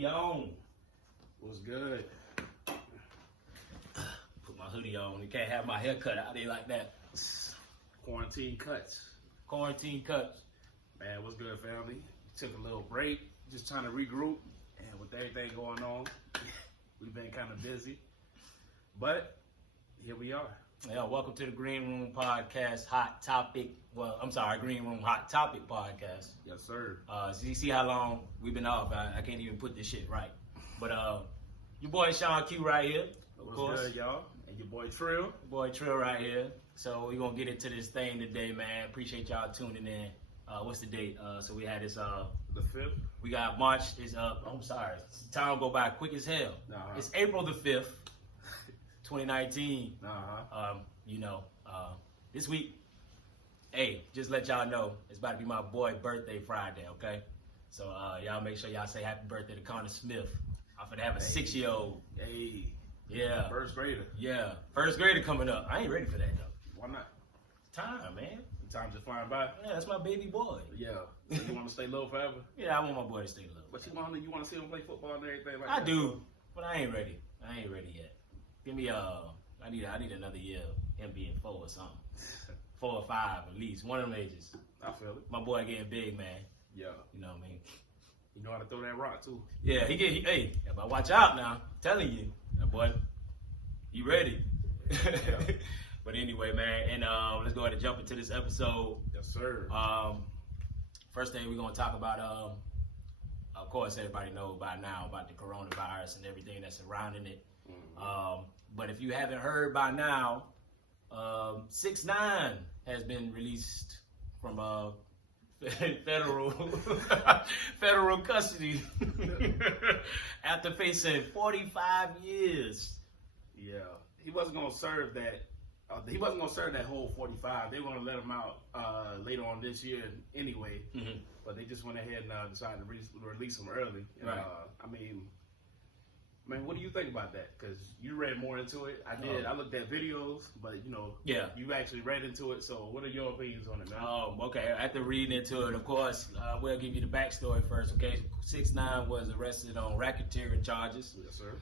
We on. What's good? Put my hoodie on. You can't have my hair cut out there like that. Quarantine cuts. Quarantine cuts. Man, what's good, family? Took a little break, just trying to regroup. And with everything going on, we've been kind of busy. But here we are. Yeah, welcome to the Green Room Podcast Hot Topic. Well, I'm sorry, Green Room Hot Topic Podcast. Yes, sir. So you see how long we've been off. I can't even put this shit right. But your boy Sean Q right here. Of course. What's good, y'all? And your boy Trill. Your boy Trill right here. So we're going to get into this thing today, man. Appreciate y'all tuning in. What's the date? So we had this... the 5th. We got March is up. I'm sorry. Time go by quick as hell. Uh-huh. It's April the 5th, 2019. Uh-huh. This week, hey, just let y'all know, it's about to be my boy birthday Friday, okay? So y'all make sure y'all say happy birthday to Connor Smith. I'm finna have a 6-year-old. Hey. Yeah. First grader. Yeah. First grader coming up. I ain't ready for that, though. Why not? Time, man. Time just flying by. Yeah, that's my baby boy. Yeah. So you want to stay low forever? Yeah, I want my boy to stay low. But you want to see him play football and everything like I that? do, but I ain't ready. I ain't ready yet. Give me I need another year of him being 4 or something. 4 or 5 at least. One of them ages. I feel it. My boy getting big, man. Yeah. You know what I mean? You know how to throw that rock too. Yeah, hey, but watch out now. I'm telling you, that boy, you ready? Yeah. But anyway, man, and let's go ahead and jump into this episode. Yes, sir. First thing we're gonna talk about, of course, everybody knows by now about the coronavirus and everything that's surrounding it. Mm-hmm. But if you haven't heard by now, 6ix9ine has been released from federal custody after facing 45 years. Yeah, he wasn't gonna serve that. He wasn't gonna serve that whole 45. They were gonna let him out later on this year anyway. Mm-hmm. But they just went ahead and decided to release him early. And, Right. Man, what do you think about that? Because you read more into it. I did. I looked at videos, but Yeah. you actually read into it. So, what are your opinions on it, man? Okay. After reading into it, of course, we'll give you the backstory first. Okay, 6ix9ine was arrested on racketeering charges. Yes, sir.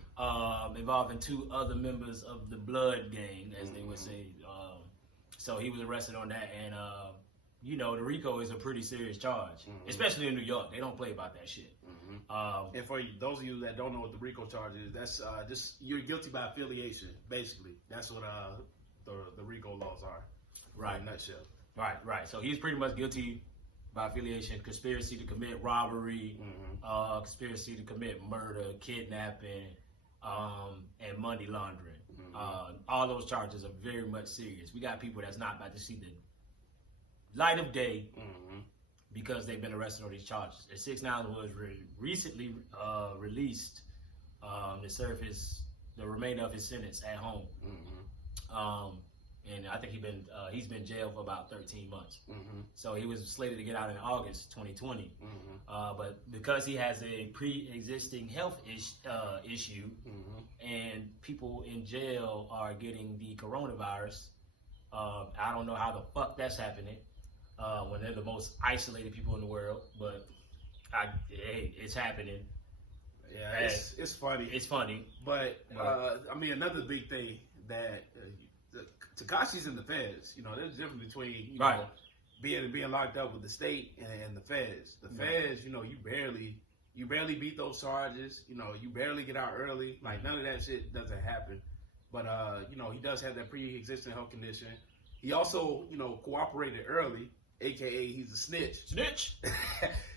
Involving 2 other members of the Blood Gang, as they would say. So he was arrested on that, and the RICO is a pretty serious charge, especially in New York. They don't play about that shit. And for those of you that don't know what the RICO charge is, that's just you're guilty by affiliation. Basically, that's what the RICO laws are. Right. In a nutshell. Right. So he's pretty much guilty by affiliation, conspiracy to commit robbery, conspiracy to commit murder, kidnapping, and money laundering. All those charges are very much serious. We got people that's not about to see the light of day because they've been arrested on these charges. And 6ix9ine was recently released to serve the remainder of his sentence at home. And I think he's been jailed for about 13 months. So he was slated to get out in August 2020. But because he has a pre-existing health issue and people in jail are getting the coronavirus, I don't know how the fuck that's happening when they're the most isolated people in the world. But it's happening. Yeah, it's funny. It's funny. But another big thing that Tekashi's in the feds. There's a difference between being locked up with the state and the feds. The feds, you barely beat those charges. You barely get out early. Like none of that shit doesn't happen. But he does have that pre-existing health condition. He also, cooperated early, aka he's a snitch. Snitch,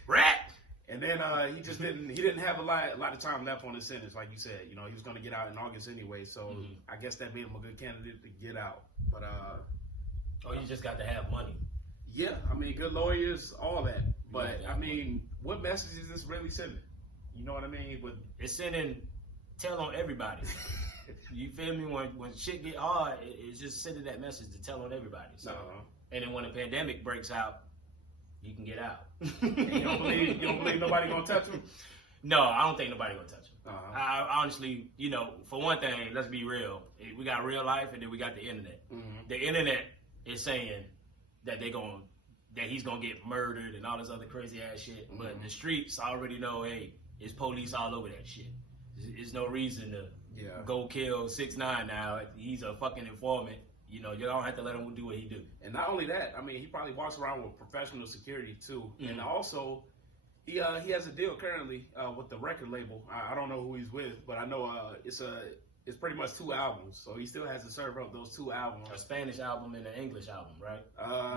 rat. And then he just didn't have a lot of time left on his sentence, like you said. He was going to get out in August anyway, so I guess that made him a good candidate to get out. But you just got to have money. Yeah, good lawyers, all that. But what message is this really sending? You know what I mean? But it's sending tell on everybody. You feel me? When shit get hard, it's just sending that message to tell on everybody. So, and then when the pandemic breaks out, you can get out. You don't believe nobody gonna touch him? No, I don't think nobody gonna touch him. I honestly, for one thing, let's be real. We got real life, and then we got the internet. The internet is saying that he's gonna get murdered and all this other crazy ass shit. But the streets already know, hey, It's police all over that shit. There's no reason to go kill 6ix9ine now. He's a fucking informant. You know, you don't have to let him do what he do. And not only that, I mean, he probably walks around with professional security too. And also, he has a deal currently with the record label. I don't know who he's with, but I know it's pretty much 2 albums. So he still has to serve up those 2 albums. A Spanish album and an English album, right?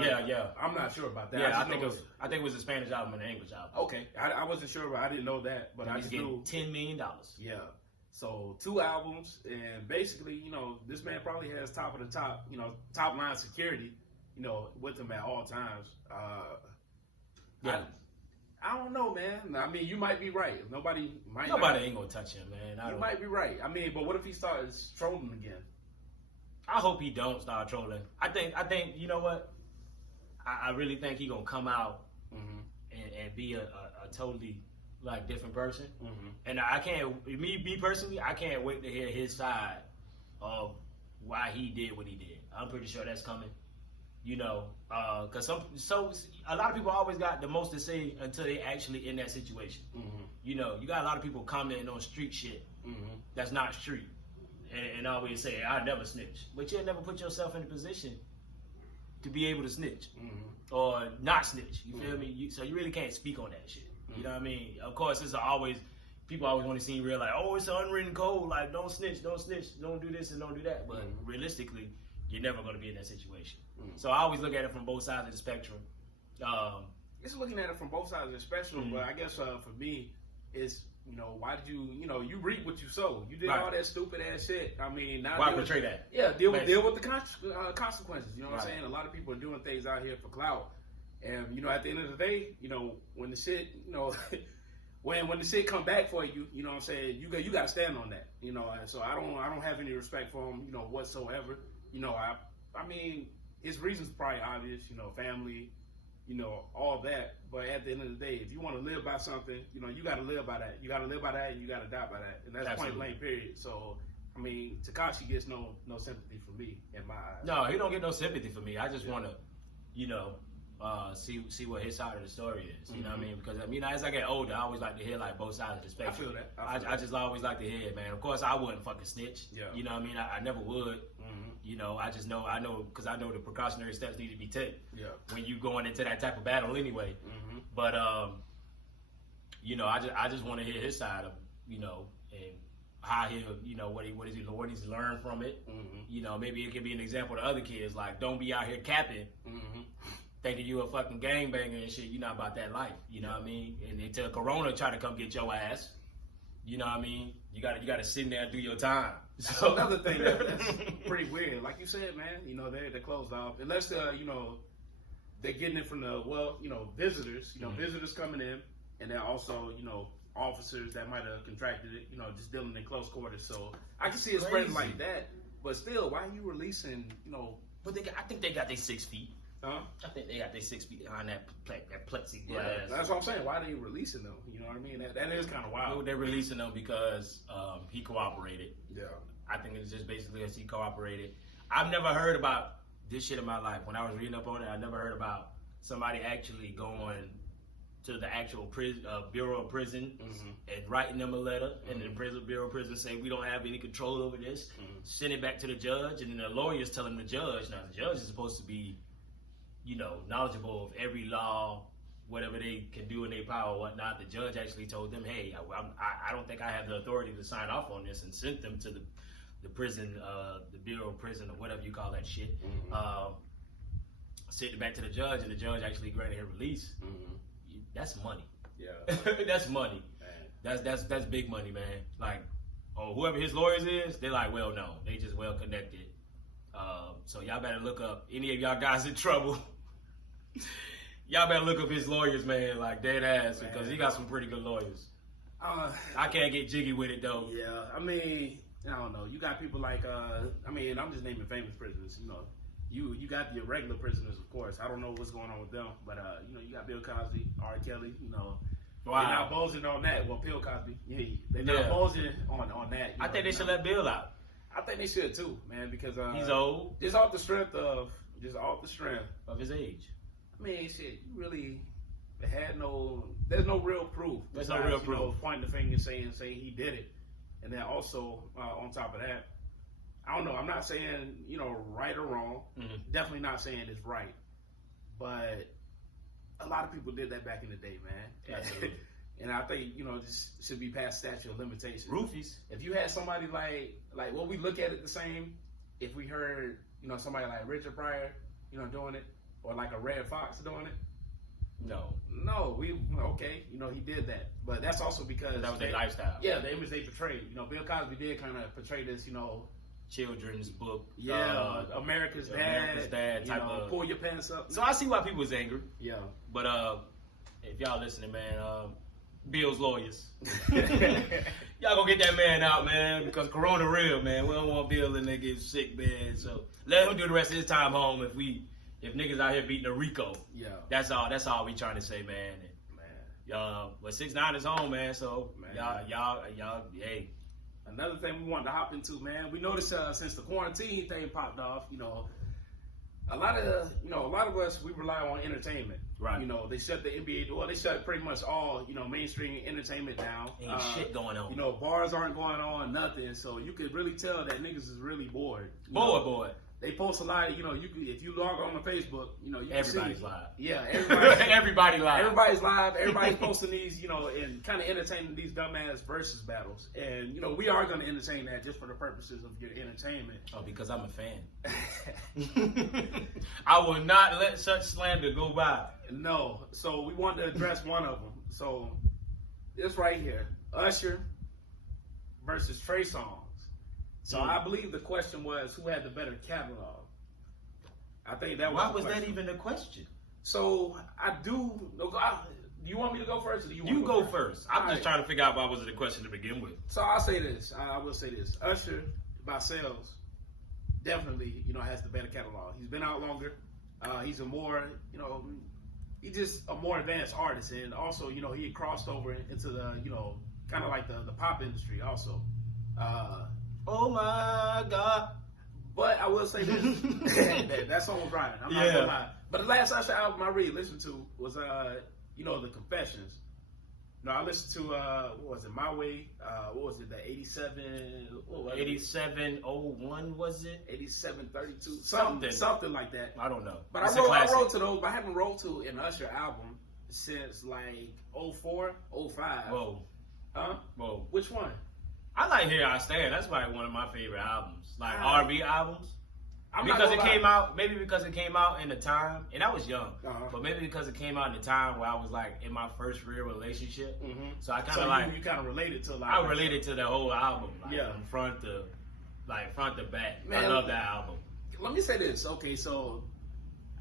Yeah. I'm not sure about that. Yeah, I think it was a Spanish album and an English album. Okay, I wasn't sure, but I didn't know that. But I just knew $10 million. Yeah. So 2 albums, and basically, you know, this man probably has top of the top, you know, top line security, you know, with him at all times. I don't know, man. I mean, you might be right. Nobody ain't gonna touch him, man. You might be right. I mean, but what if he starts trolling again? I hope he don't start trolling. I think you know what? I really think he gonna come out and be a totally like different person. And I can't, me personally, I can't wait to hear his side of why he did what he did. I'm pretty sure that's coming. You know, because a lot of people always got the most to say until they actually in that situation. You know, you got a lot of people commenting on street shit that's not street, and always say, "I never snitch," but you'll never put yourself in a position to be able to snitch or not snitch. You feel me? So you really can't speak on that shit. You know what I mean? Of course, people always want to seem real, like, oh, it's an unwritten code, like don't snitch, don't do this and don't do that. But realistically, you're never going to be in that situation. So I always look at it from both sides of the spectrum. It's looking at it from both sides of the spectrum, but I guess for me, it's, you know, why did you reap what you sow. You did all that stupid ass shit. I mean, now why portray that? Yeah, deal with the consequences. You know what I'm saying? A lot of people are doing things out here for clout, and you know, at the end of the day, you know, when the shit, you know, when the shit come back for you, you know what I'm saying? You got to stand on that. You know, and so I don't have any respect for him, you know, whatsoever. You know, I mean, his reasons probably obvious, you know, family, you know, all that. But at the end of the day, if you want to live by something, you know, you got to live by that. You got to live by that, and you got to die by that. And that's point blank, period. So, I mean, Tekashi gets no sympathy from me in my eyes. No, he don't get no sympathy from me. I just want to, you know, see what his side of the story is. You know what I mean? Because I mean, as I get older, I always like to hear like both sides of the spectrum. I feel that. I just always like to hear it, man. Of course, I wouldn't fucking snitch. Yeah. You know what I mean? I never would. You know, I know because I know the precautionary steps need to be taken. Yeah. When you going into that type of battle anyway. But you know, I just want to hear his side of, you know, and how he'll, you know, what he's learned from it. You know, maybe it could be an example to other kids, like don't be out here capping. Thinking you a fucking gangbanger and shit. You're not about that life. You know what I mean? And until Corona try to come get your ass, you know what I mean? You gotta sit in there and do your time. So another thing that's pretty weird. Like you said, man, you know, they're closed off. Unless you know, they're getting it from visitors, you know, visitors coming in, and then also, you know, officers that might have contracted it, you know, just dealing in close quarters. So I can see it spreading like that. But still, why are you releasing, you know? But I think they got their 6 feet. Huh? I think they got their 6 feet behind that plexiglass. Yeah, that's what I'm saying. Why are they releasing them? You know what I mean? That is kind of wild. Well, they're releasing them because he cooperated. Yeah. I think it's just basically as he cooperated. I've never heard about this shit in my life. When I was reading up on it, I never heard about somebody actually going to the actual Bureau of Prison and writing them a letter, and the Bureau of Prison saying we don't have any control over this. Send it back to the judge, and then the lawyers telling the judge. Now the judge is supposed to be, you know, knowledgeable of every law, whatever they can do in their power or whatnot. The judge actually told them, hey, I don't think I have the authority to sign off on this, and sent them to the prison, the Bureau of Prison, or whatever you call that shit. Sent it back to the judge, and the judge actually granted her release. That's money. Yeah. That's money. Man. That's big money, man. Like, whoever his lawyers is, they're like, well, no. They just well connected. So y'all better look up, any of y'all guys in trouble, y'all better look up his lawyers, man, like dead ass, because he got some pretty good lawyers. I can't get jiggy with it, though. Yeah, I mean, I don't know. You got people like, I mean, I'm just naming famous prisoners, you know. You got the regular prisoners, of course. I don't know what's going on with them, but, you know, you got Bill Cosby, R. Kelly, you know. Wow. They're not bulging on that. Well, Bill Cosby, they're not bulging on that. I think they should let Bill out. I think they should too, man, because he's old. Just off the strength of his age. I mean, shit, you really, There's no real proof. There's no real proof. Pointing the finger saying he did it. And then also, on top of that, I don't know. I'm not saying, right or wrong. Mm-hmm. Definitely not saying it's right. But a lot of people did that back in the day, man. Absolutely. And I think, this should be past statute of limitations. Roofies. If you had somebody like what we look at it the same, if we heard, somebody like Richard Pryor, doing it, or like a Red Fox doing it. No, okay, he did that. But that's also because that was their lifestyle. Yeah, the image they portrayed. Bill Cosby did kind of portray this, children's book. Yeah, America's Dad type of pull your pants up. So I see why people was angry. Yeah. But if y'all listening, man, Bill's lawyers. Y'all gonna get that man out, man, because Corona real, man. We don't want Bill and niggas sick, man. So let him do the rest of his time home if niggas out here beating a Rico. Yeah. That's all we trying to say, man. Y'all, but 6ix9ine is home, man. So man. y'all, hey. Another thing we wanted to hop into, man. We noticed since the quarantine thing popped off, a lot of us, we rely on entertainment. Right. They shut the NBA door. They shut pretty much all, mainstream entertainment down. Ain't shit going on. Bars aren't going on, nothing. So you could really tell that niggas is really bored. Bored. They post a lot of, if you log on to Facebook, you everybody's see, live. Yeah, everybody live. Everybody's live. Everybody's posting these, and kind of entertaining these dumbass versus battles. And, we are going to entertain that just for the purposes of your entertainment. Oh, because I'm a fan. I will not let such slander go by. No. So we want to address one of them. So this right here, Usher versus Trey Songz. So I believe the question was who had the better catalog. I think that was. Why was that even the question? So do you want me to go first, or do you? You go first. I'm just trying to figure out why was it a question to begin with. So I'll say this. I will say this. Usher, by sales, definitely has the better catalog. He's been out longer. He's a more he's just a more advanced artist, and also he had crossed over into the kind of like the pop industry also. Oh my God. But I will say this. That song was right. I'm not gonna lie. But the last Usher album I really listened to was The Confessions. I listened to what was it, My Way? What was it, the 87 8701 was it? 8732. Something like that. I don't know. But I wrote to those, but I haven't wrote to an Usher album since like 04, 05. Whoa. Huh? Whoa. Which one? I like Here I Stand. That's probably one of my favorite albums. Like R&B albums. Maybe because it came out in the time, and I was young, but maybe because it came out in the time where I was like in my first real relationship. Mm-hmm. So I kind of you kind of related to like. I related to the whole album, from front to back. Man, I love that album. Let me say this, okay? So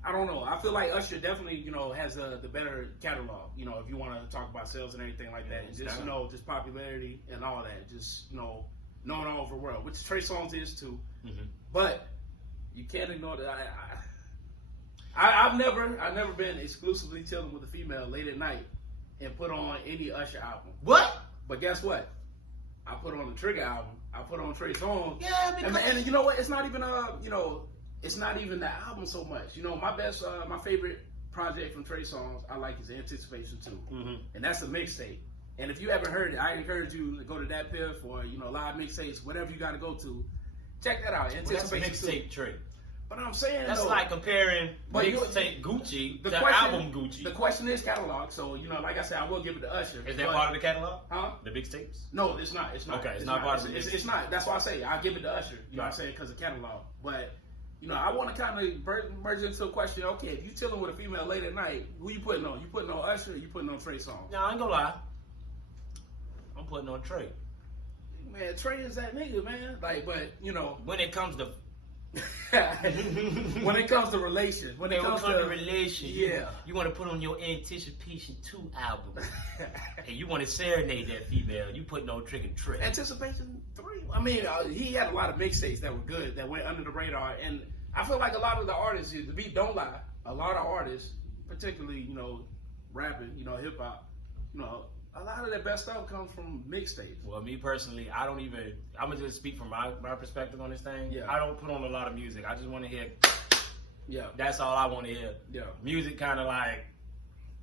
I don't know. I feel like Usher definitely, has the better catalog. If you want to talk about sales and everything like that, and just just popularity and all that, just known all over the world, which Trey Songz is too. Mm-hmm. But you can't ignore that. I've never been exclusively chilling with a female late at night and put on any Usher album. What? But guess what? I put on the Trigger album. I put on Trey Songz. Yeah, because and you know what? It's not even it's not even the album so much. My favorite project from Trey Songz I like is Anticipation 2. Mm-hmm. And that's a mixtape. And if you haven't heard it, I encourage you to go to that Piff or live mixtapes, whatever you got to go to. Check that out. Anticipation that's a mixtape Trey. But I'm saying that's like comparing mixtape Gucci to album Gucci. The question is catalog. So like I said, I will give it to Usher. Is that part of the catalog? Huh? The mixtapes? No, it's not. It's not. Okay, it's not part of it. It's not. That's why I say I'll give it to Usher. You know what I'm saying? Because of catalog. But I want to kind of merge into a question. Okay, if you chilling with a female late at night, who you putting on? You putting on Usher or you putting on Trey Songz? No, I ain't gonna lie. I'm putting on Trey. Man, Trey is that nigga, man. Like, but when it comes to when it comes to relations, when it comes to relations, you want to put on your Anticipation 2 album, and you want to serenade that female. You putting on Trigger Trey. Anticipation 3. I mean, he had a lot of mixtapes that were good, that went under the radar, and I feel like a lot of the artists, the beat don't lie. A lot of artists, particularly rapping, hip hop, a lot of their best stuff comes from mixtapes. Well, me personally, I'm gonna just speak from my perspective on this thing. Yeah. I don't put on a lot of music. I just want to hear. Yeah. That's all I want to hear. Yeah. Music kind of like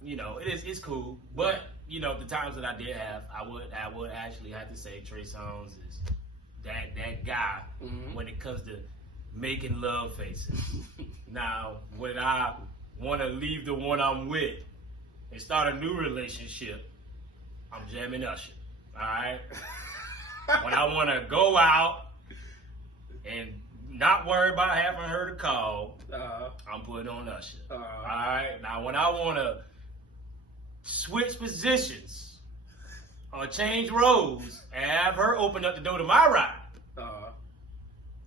you know, it's cool. But you know, the times that I did have, I would actually have to say Trey Songz is that guy when it comes to making love faces. Now, when I want to leave the one I'm with and start a new relationship, I'm jamming Usher. All right. When I want to go out and not worry about having her to call, I'm putting on Usher. All right. Now, when I want to switch positions or change roles and have her open up the door to my ride,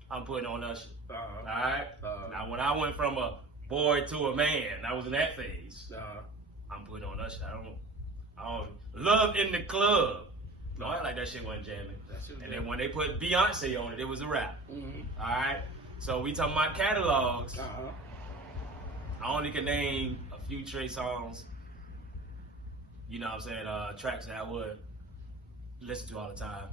I'm putting on Usher. All right. Now, when I went from a boy to a man, I was in that phase. I'm putting on Usher. I don't love in the club. No, I like that shit wasn't jamming. And then when they put Beyonce on it, it was a rap. All right. So we talking about catalogs. I only can name a few Trey songs. You know what I'm saying? Tracks that I would listen to all the time.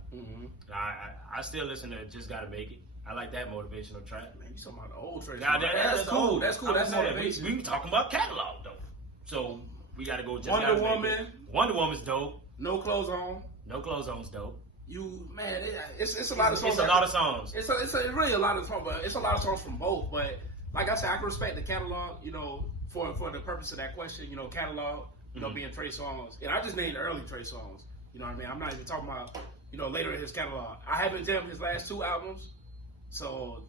I still listen to Just Gotta Make It. I like that motivational track. Man, you talking about the old Trey Now, song. That's cool. old. That's cool. That's motivation. We talking about catalog though. So we gotta go. Just Wonder Gotta Woman. Make It. Wonder Woman's dope. No Clothes On. No Clothes On's dope. It's a lot of songs. It's a lot of songs. It's really a lot of songs, but it's a lot of songs from both. But like I said, I can respect the catalog. You know, for the purpose of that question, you know, catalog. You know, being Trey Songz, and I just named the early Trey Songz. You know what I mean? I'm not even talking about later in his catalog. I haven't jammed his last 2 albums, so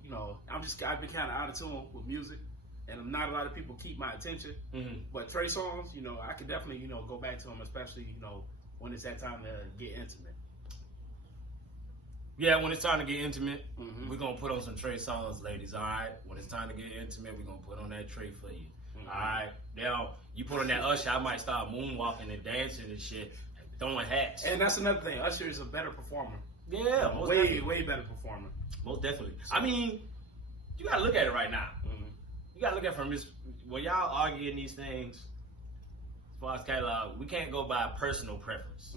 I've been kind of out of tune with music, and not a lot of people keep my attention. But Trey Songz, I could definitely go back to him, especially when it's that time to get intimate. Yeah, when it's time to get intimate, we're gonna put on some Trey Songz, ladies. All right. When it's time to get intimate, we're gonna put on that Trey for you. All right. Now you put on that Usher, I might start moonwalking and dancing and shit, throwing hats. And that's another thing. Usher is a better performer. Yeah, way better performer. Most definitely. I mean, you gotta look at it right now. You gotta look at it from this. When y'all arguing these things, as far as catalog, we can't go by personal preference.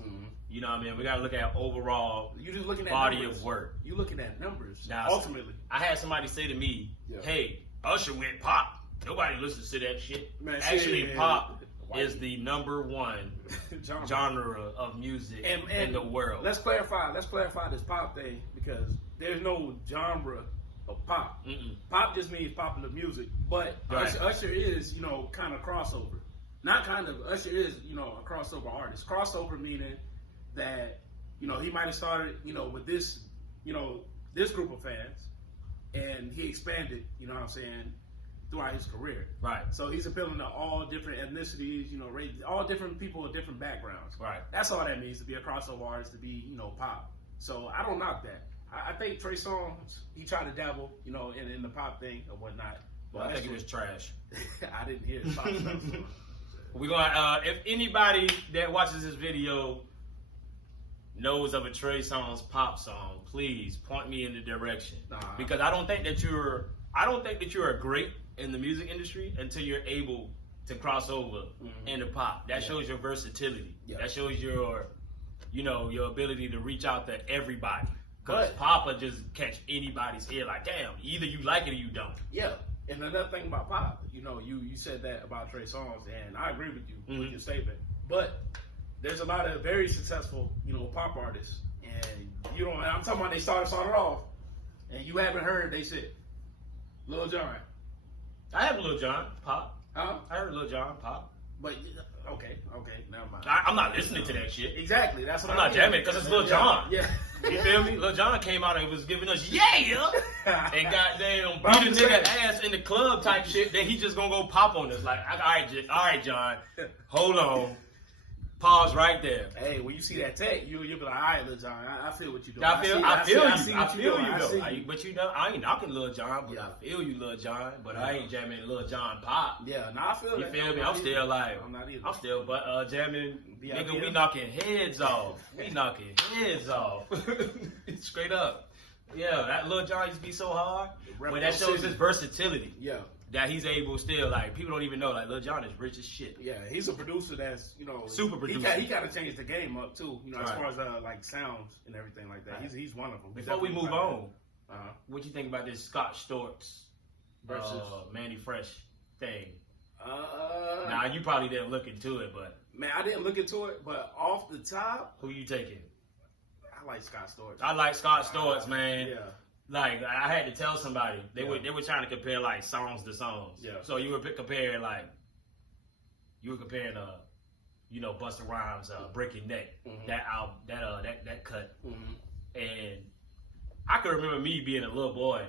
You know what I mean? We gotta look at overall just looking at body numbers. of work. You looking at numbers. Now, ultimately, I had somebody say to me, "Hey, Usher went pop. Nobody listens to that shit." Man, actually, pop is the #1 genre of music in the world. Let's clarify this pop thing, because there's no genre of pop. Pop just means popular music, but Usher is kind of crossover. Not kind of. Usher is a crossover artist. Crossover meaning that he might have started with this this group of fans, and he expanded throughout his career. Right. So he's appealing to all different ethnicities, all different people with different backgrounds. Right. That's all that means to be a crossover artist, to be, pop. So I don't knock that. I think Trey Songz, he tried to dabble, in the pop thing or whatnot. But I think it was trash. I didn't hear his pop stuff. We're gonna, if anybody that watches this video knows of a Trey Songz pop song, please point me in the direction. Because I don't think that you're great in the music industry until you're able to cross over into pop. That shows your versatility. That shows your ability to reach out to everybody. Because pop will just catch anybody's ear like, damn, either you like it or you don't. Yeah. And another thing about pop, you said that about Trey Songz, and I agree with you with your statement. But there's a lot of very successful, pop artists, and I'm talking about they started off, and you haven't heard they said Lil Jon. I have Lil Jon pop. Huh? I heard Lil Jon pop. But okay, never mind. I'm not listening to that shit. Exactly, that's what I'm not jamming because it's Lil Jon. Yeah. You feel me? Lil Jon came out and was giving us and goddamn beat a nigga ass in the club type shit. Then he just gonna go pop on us like, all right, John, hold on, pause right there. Hey, when you see that tag, you'll be like, all right, Lil Jon, I feel what you're doing. I feel you though. But I ain't knocking Lil Jon, but I feel you, Lil Jon. But I ain't jamming Lil Jon pop. Yeah, I feel you that. Feel me? I'm still like, I'm not either. I'm still jamming. Nigga, we knocking heads off. We knocking heads off. Straight up. Yeah, that Lil Jon used to be so hard. But that shows his versatility. Yeah. That he's able still, like, people don't even know, like, Lil Jon is rich as shit. Yeah, he's a producer that's, super producer. He got to change the game up, too, as far as, like, sounds and everything like that. He's one of them. Before we move on, what you think about this Scott Storch versus Manny Fresh thing? Now, Nah, you probably didn't look into it, but Man, I didn't look into it, but off the top, who you taking? I like Scott Storch. I like Scott Storch, man. Yeah. Like I had to tell somebody they were trying to compare like songs to songs. Yeah. So you were comparing Busta Rhymes Break Your Neck, that album, that cut. And I could remember me being a little boy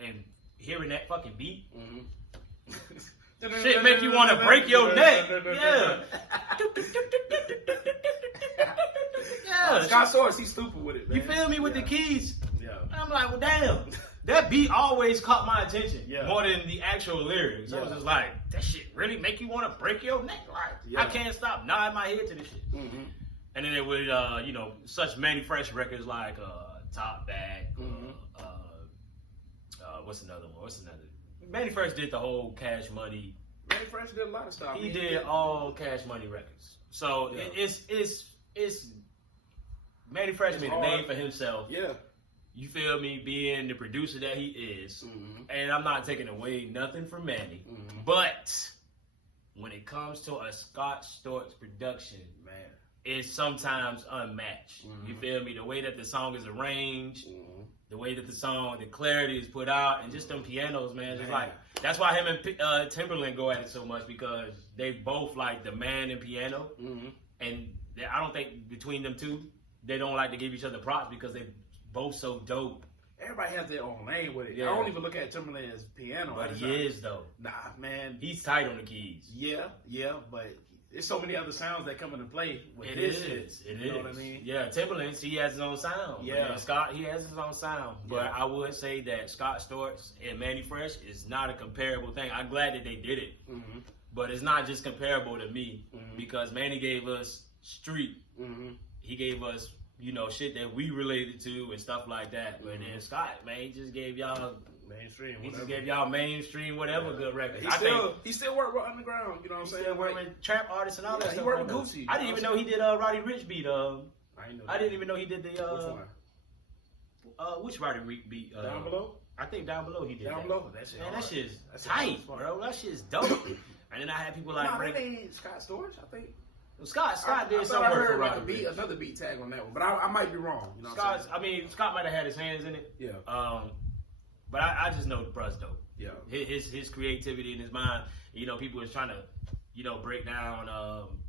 and hearing that fucking beat. Shit make you want to break your neck. Yeah. Yeah. Scott Storch, he's stupid with it, man. You feel me with the keys? Yeah. I'm like, well, damn. That beat always caught my attention Yeah. more than the actual lyrics. I was Yeah. just like, that shit really make you want to break your neck? Like, I can't stop nodding my head to this shit. And then it would, such Manny Fresh records like Top Back. What's another one? Manny Fresh did the whole Cash Money. Manny Fresh did a lot of stuff. He did all Cash Money records. So it's Manny Fresh made a name for himself. Yeah. You feel me? Being the producer that he is. And I'm not taking away nothing from Manny. But when it comes to a Scott Storch production, Man. it's sometimes unmatched. You feel me? The way that the song is arranged, the way that the clarity is put out, and just them pianos, man. Just like that's why him and Timberland go at it so much, because they both like the man and piano. And I don't think between them two, they don't like to give each other props because they both so dope. Everybody has their own lane with it. Yeah. I don't even look at Timberland as piano. But he is though. Nah, man. He's tight on the keys. Yeah, but there's so many other sounds that come into play with It this is. shit. It You know is. what I mean? Yeah, Timberland, he has his own sound. Yeah. Man, Scott, he has his own sound. But Yeah. I would say that Scott Storch and Manny Fresh is not a comparable thing. I'm glad that they did it. But it's not just comparable to me, because Manny gave us street. He gave us, shit that we related to and stuff like that. But then Scott, man, he just gave y'all mainstream. He just gave y'all mainstream whatever good records. He still worked with Underground. You know what I'm saying? Still working with trap artists and all that he stuff. worked with Gucci. I didn't even know he did Roddy Ricch beat. I didn't even know he did the. Which one? Which Roddy Ricch beat? Down Below. I think Down Below he did. Down Below. That shit. Man, that shit's That's tight, bro. That shit's dope. And then I had people like that ain't Scott Storch. I think. Scott did I some thought I work for heard like Roddy Ricch. another beat tag on that one, but I might be wrong. You know what I'm saying? Scott might have had his hands in it. Yeah. But I just know the bruh's dope. Yeah. His creativity in his mind. People was trying to, break down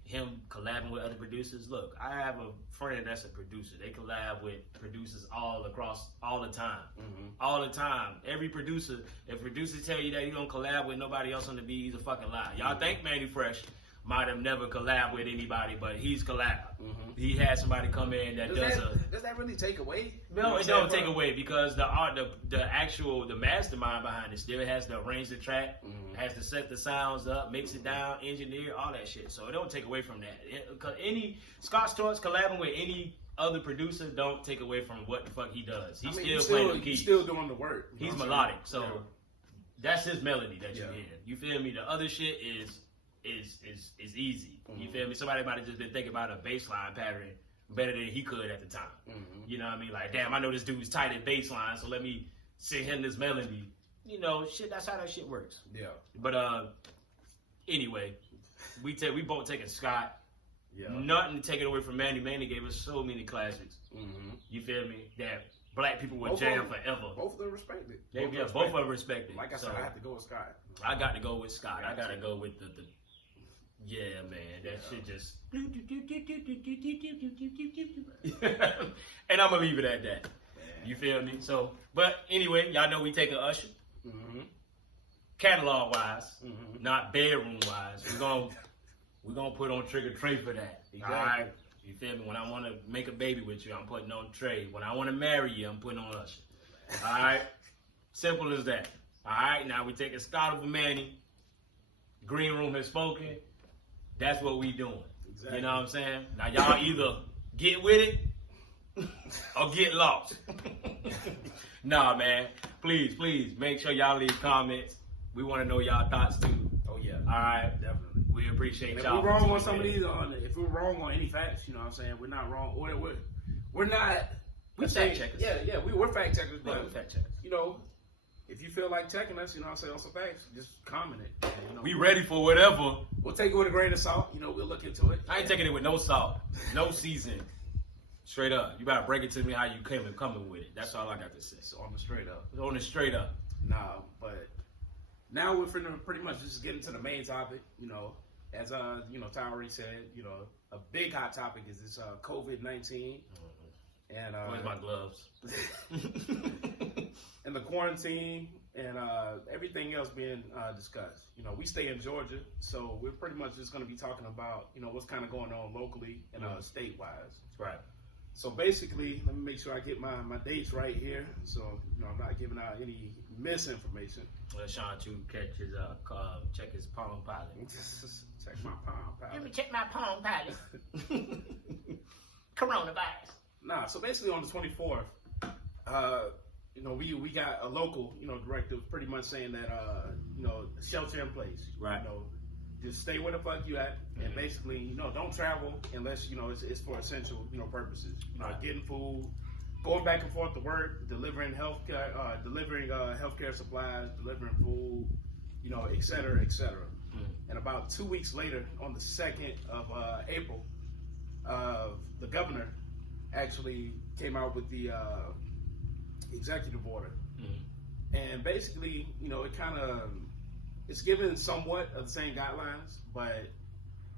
him collabing with other producers. Look, I have a friend that's a producer. They collab with producers all the time. All the time. Every producer, if producers tell you that he don't collab with nobody else on the beat, he's a fucking lie. Y'all think Manny Fresh might have never collabed with anybody, but he's collabed. He had somebody come in that does that really take away? No, it don't take away, because the mastermind behind it still has to arrange the track, has to set the sounds up, mix it down, engineer, all that shit. So it don't take away from that. Cause any Scott Storch collabing with any other producer don't take away from what the fuck he does. He's still playing the keys. He's still doing the work. He's melodic, so that's his melody that you hear. You feel me? The other shit is easy. You feel me? Somebody might have just been thinking about a bass line pattern better than he could at the time. You know what I mean? Like, damn, I know this dude's tight at bass line, so let me sing him this melody. Shit, that's how that shit works. Yeah. But anyway, we both taking Scott. Yeah. Nothing to take it away from Manny. Manny gave us so many classics. You feel me? That black people would jam forever. Both of them respected. Both of them respected. Like I said, I have to go with Scott. I got to go with Scott. I got to go with the yeah, man. That shit just and I'm gonna leave it at that. You feel me? So, but anyway, y'all know we taking Usher. Catalog wise, not bedroom wise. We're gonna put on Trigger Trey for that. Exactly. All right. You feel me? When I want to make a baby with you, I'm putting on Trey. When I want to marry you, I'm putting on Usher. All right? Simple as that. All right? Now we taking Scott over Manny. Green Room has spoken. That's what we doing. Exactly. You know what I'm saying? Now y'all either get with it or get lost. Nah, man. Please, make sure y'all leave comments. We want to know y'all thoughts too. Oh yeah. All right? Definitely. We appreciate If y'all. we're wrong on some of these, if we're wrong on any facts, you know what I'm saying? We're not wrong. We're not. We fact checkers. Yeah, we're fact checkers. Yeah, But, we fact checkers. you know, if you feel like checking us, I'll say on some facts, just comment it. And, we ready for whatever. We'll take it with a grain of salt. We'll look into it. I ain't taking it with no salt, no season. Straight up. You gotta break it to me how you coming with it. That's all I got to say. So on the straight up. On the straight up. Nah, but now we're finna pretty much just get into the main topic. As Tyree said, a big hot topic is this COVID-19. And where's my gloves? And the quarantine and everything else being discussed. We stay in Georgia, so we're pretty much just going to be talking about what's kind of going on locally and state-wise. Right. So basically, let me make sure I get my dates right here, so I'm not giving out any misinformation. Sean to check his Palm Pilot. Check my Palm Pilot. Let me check my Palm Pilot. Coronavirus. Nah, so basically on the 24th, we got a local, directive pretty much saying that, shelter in place. Right. Just stay where the fuck you at, and basically, don't travel unless, it's for essential, purposes. Getting food, going back and forth to work, delivering healthcare supplies, delivering food, et cetera, et cetera. And about 2 weeks later, on the 2nd of April, the governor actually came out with the executive order. And basically, it's given somewhat of the same guidelines, but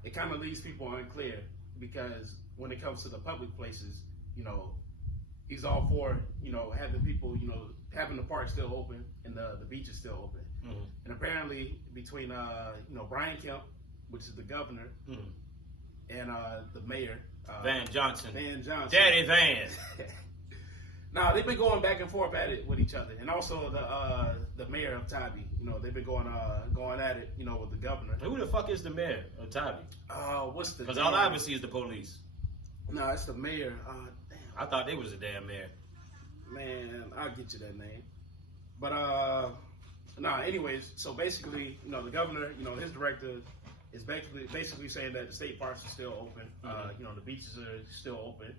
it kind of leaves people unclear because when it comes to the public places, he's all for, having people, having the park still open and the beach is still open. And apparently between, Brian Kemp, which is the governor, and the mayor, Van Johnson. Daddy Van. Now they've been going back and forth at it with each other, and also the mayor of Tybee. They've been going at it, with the governor. Who the fuck is the mayor of Tybee? What's the? Because all I ever see is the police. No, it's the mayor. Damn. I thought they was a damn mayor. Man, I'll get you that name. But anyways, so basically, the governor, his directive is basically saying that the state parks are still open. The beaches are still open.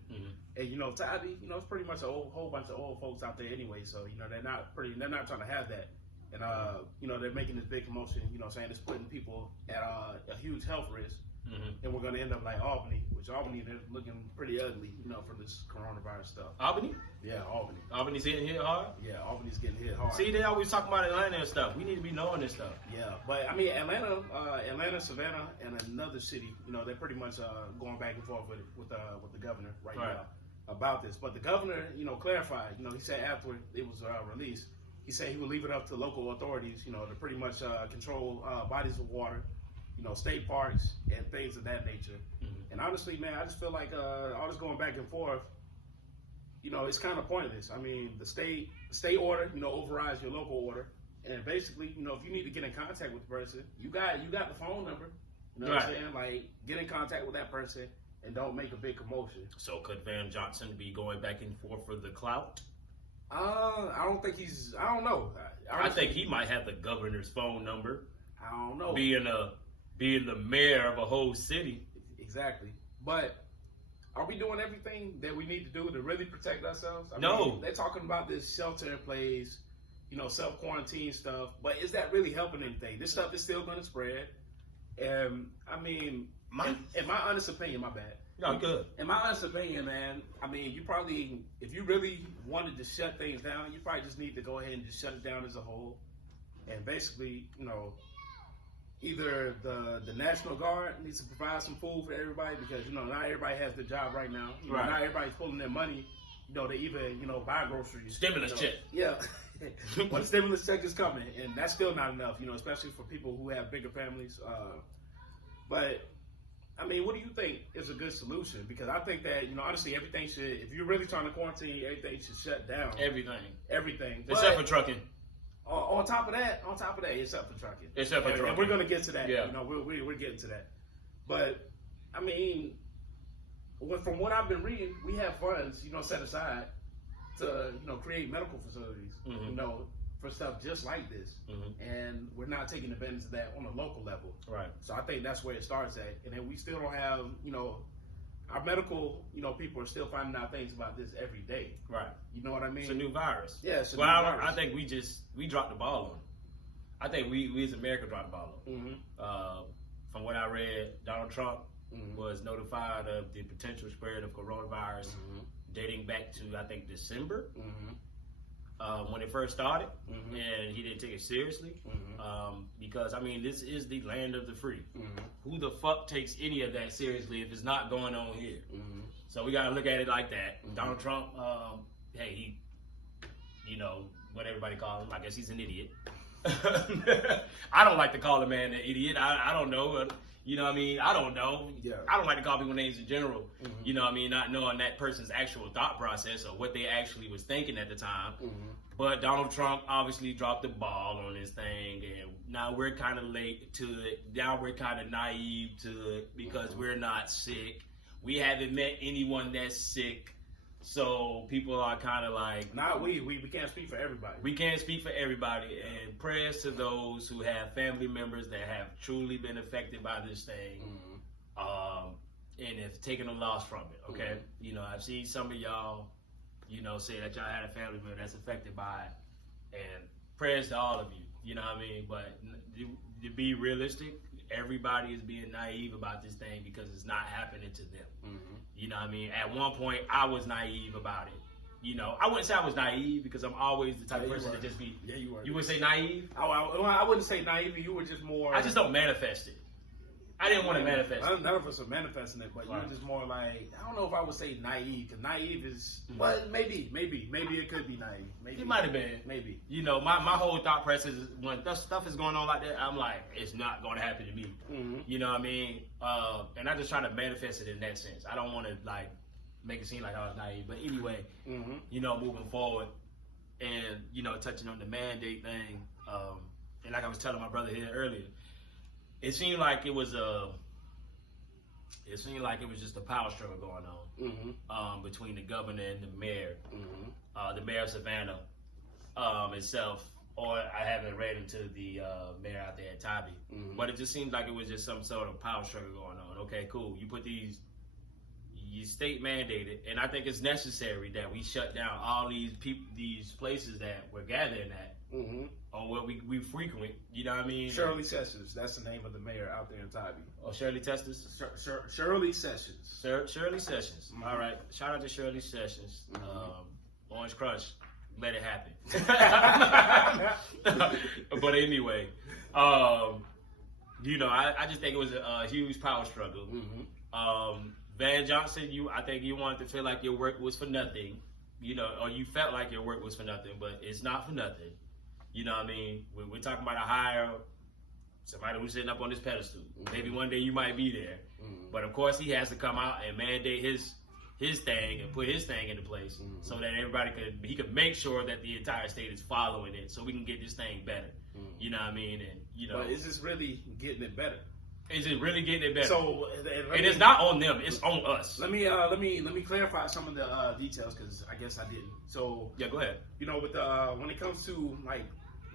And Tybee, it's pretty much a whole bunch of old folks out there anyway. So they're not trying to have that. And they're making this big commotion. Saying it's putting people at a huge health risk. And we're gonna end up like Albany, which Albany they're looking pretty ugly, for this coronavirus stuff. Albany? Yeah, Albany. Albany's getting hit hard? Yeah, Albany's getting hit hard. See, they always talk about Atlanta and stuff. We need to be knowing this stuff. Yeah, but I mean Atlanta, Savannah, and another city, they're pretty much going back and forth with the governor right now about this. But the governor, clarified. He said after it was released, he said he would leave it up to local authorities, to pretty much control bodies of water, state parks and things of that nature. And honestly, man, I just feel like all this going back and forth, it's kind of pointless. I mean, the state order, overrides your local order, and basically, if you need to get in contact with the person, you got the phone number. What I'm saying? Like, get in contact with that person and don't make a big commotion. So could Van Johnson be going back and forth for the clout? I don't think he's. I don't know. I think he might have the governor's phone number. I don't know. Being the mayor of a whole city. Exactly. But are we doing everything that we need to do to really protect ourselves? I No. mean, they're talking about this shelter in place, self-quarantine stuff. But is that really helping anything? This stuff is still going to spread. And, I mean, in my honest opinion, my bad. No, good. In my honest opinion, man, I mean, you probably, if you really wanted to shut things down, you probably just need to go ahead and just shut it down as a whole. And basically, either the National Guard needs to provide some food for everybody because, not everybody has the job right now. Not everybody's pulling their money, to even, buy groceries. Stimulus check. Yeah. But the stimulus check is coming, and that's still not enough, especially for people who have bigger families. But, I mean, what do you think is a good solution? Because I think that, honestly, everything should, if you're really trying to quarantine, everything should shut down. Everything. Except for trucking. On top of that, except for trucking. Except for trucking. And we're going to get to that. Yeah. We're getting to that. But, I mean, from what I've been reading, we have funds, set aside to, create medical facilities, for stuff just like this. And we're not taking advantage of that on a local level. Right. So I think that's where it starts at. And then we still don't have, our medical, people are still finding out things about this every day. Right. You know what I mean? It's a new virus. Yeah, it's a well, new virus. I think we dropped the ball on it. I think we as America dropped the ball on it. Mm-hmm. From what I read, Donald Trump was notified of the potential spread of coronavirus dating back to, I think, December when it first started, and he didn't take it seriously because, I mean, this is the land of the free. Who the fuck takes any of that seriously if it's not going on here? So we got to look at it like that. Donald Trump, hey, he, what everybody calls him, I guess he's an idiot. I don't like to call a man an idiot. I don't know. You know what I mean? I don't know. Yeah. I don't like to call people names in general. You know what I mean? Not knowing that person's actual thought process or what they actually was thinking at the time. But Donald Trump obviously dropped the ball on this thing, and now we're kind of late to it. Now we're kind of naive to it because we're not sick. We haven't met anyone that's sick. So people are kind of like... Not we can't speak for everybody. We can't speak for everybody. And prayers to those who have family members that have truly been affected by this thing and have taken a loss from it, okay? I've seen some of y'all, say that y'all had a family member that's affected by it. And prayers to all of you, you know what I mean? But to be realistic, everybody is being naive about this thing because it's not happening to them. You know what I mean? At one point, I was naive about it. I wouldn't say I was naive because I'm always the type of person to just be. Yeah, you were. You would say naive? I wouldn't say naive. You were just more. I just don't manifest it. I didn't want to manifest it. None of us are manifesting it, but you were just more like, I don't know if I would say naive, because naive is, well, maybe it could be naive. Maybe. It might have been. Maybe. My whole thought process is when stuff is going on like that, I'm like, it's not going to happen to me. You know what I mean? And I just try to manifest it in that sense. I don't want to, like, make it seem like I was naive. But anyway, moving forward and, touching on the mandate thing, and like I was telling my brother here earlier, it seemed like it was just a power struggle going on between the governor and the mayor. The mayor of Savannah itself, or I haven't read into the mayor out there at Tybee, but it just seemed like it was just some sort of power struggle going on. Okay, cool. You put you state mandated, and I think it's necessary that we shut down all these places that we're gathering at. Or what we frequent, you know what I mean? Shirley Sessions, that's the name of the mayor out there in Tybee. Oh, Shirley Testis? Shirley Sessions. Shirley Sessions. All right. Shout out to Shirley Sessions. Orange Crush, let it happen. But anyway, I just think it was a huge power struggle. Van Johnson, I think you wanted to feel like your work was for nothing, or you felt like your work was for nothing, but it's not for nothing. You know what I mean? We're talking about a hire, somebody who's sitting up on this pedestal. Maybe one day you might be there. But of course he has to come out and mandate his thing and put his thing into place so that he could make sure that the entire state is following it so we can get this thing better. You know what I mean? And But is this really getting it better? Is it really getting it better? So, and it's not on them; it's on us. Let me clarify some of the details because I guess I didn't. So yeah, go ahead. With when it comes to like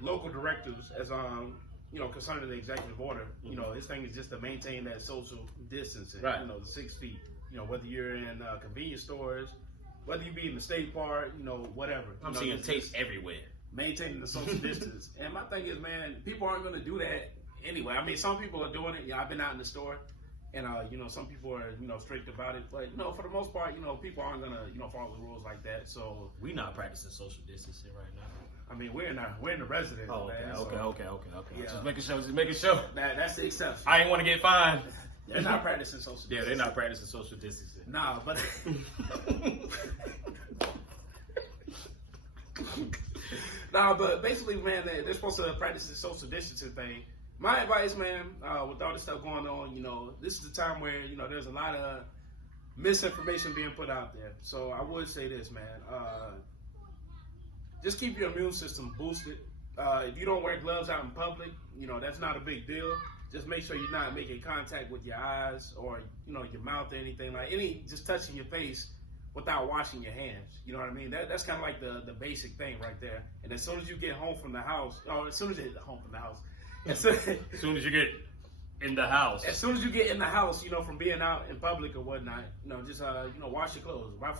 local directives, as concerning the executive order, his thing is just to maintain that social distancing. Right. The 6 feet. Whether you're in convenience stores, whether you be in the state park, whatever. I'm seeing tapes everywhere. Maintaining the social distance. And my thing is, man, people aren't going to do that. Anyway, I mean, some people are doing it. I've been out in the store, and some people are strict about it. But for the most part, people aren't gonna follow the rules like that. So we not practicing social distancing right now. I mean, we're in the residence. Oh, man, okay. Yeah. Just making sure. That's the exception. I ain't want to get fined. They're not practicing social distancing. Yeah, they're not practicing social distancing. Nah, but but basically, man, they're supposed to practice the social distancing thing. My advice, man, with all this stuff going on, this is the time where, there's a lot of misinformation being put out there. So I would say this, man, just keep your immune system boosted. If you don't wear gloves out in public, that's not a big deal. Just make sure you're not making contact with your eyes or, your mouth or anything just touching your face without washing your hands. You know what I mean? That's kind of like the basic thing right there. And as soon as you get home from the house, as soon as you get home from the house, as soon as you get in the house. As soon as you get in the house, from being out in public or whatnot, just wash your clothes. My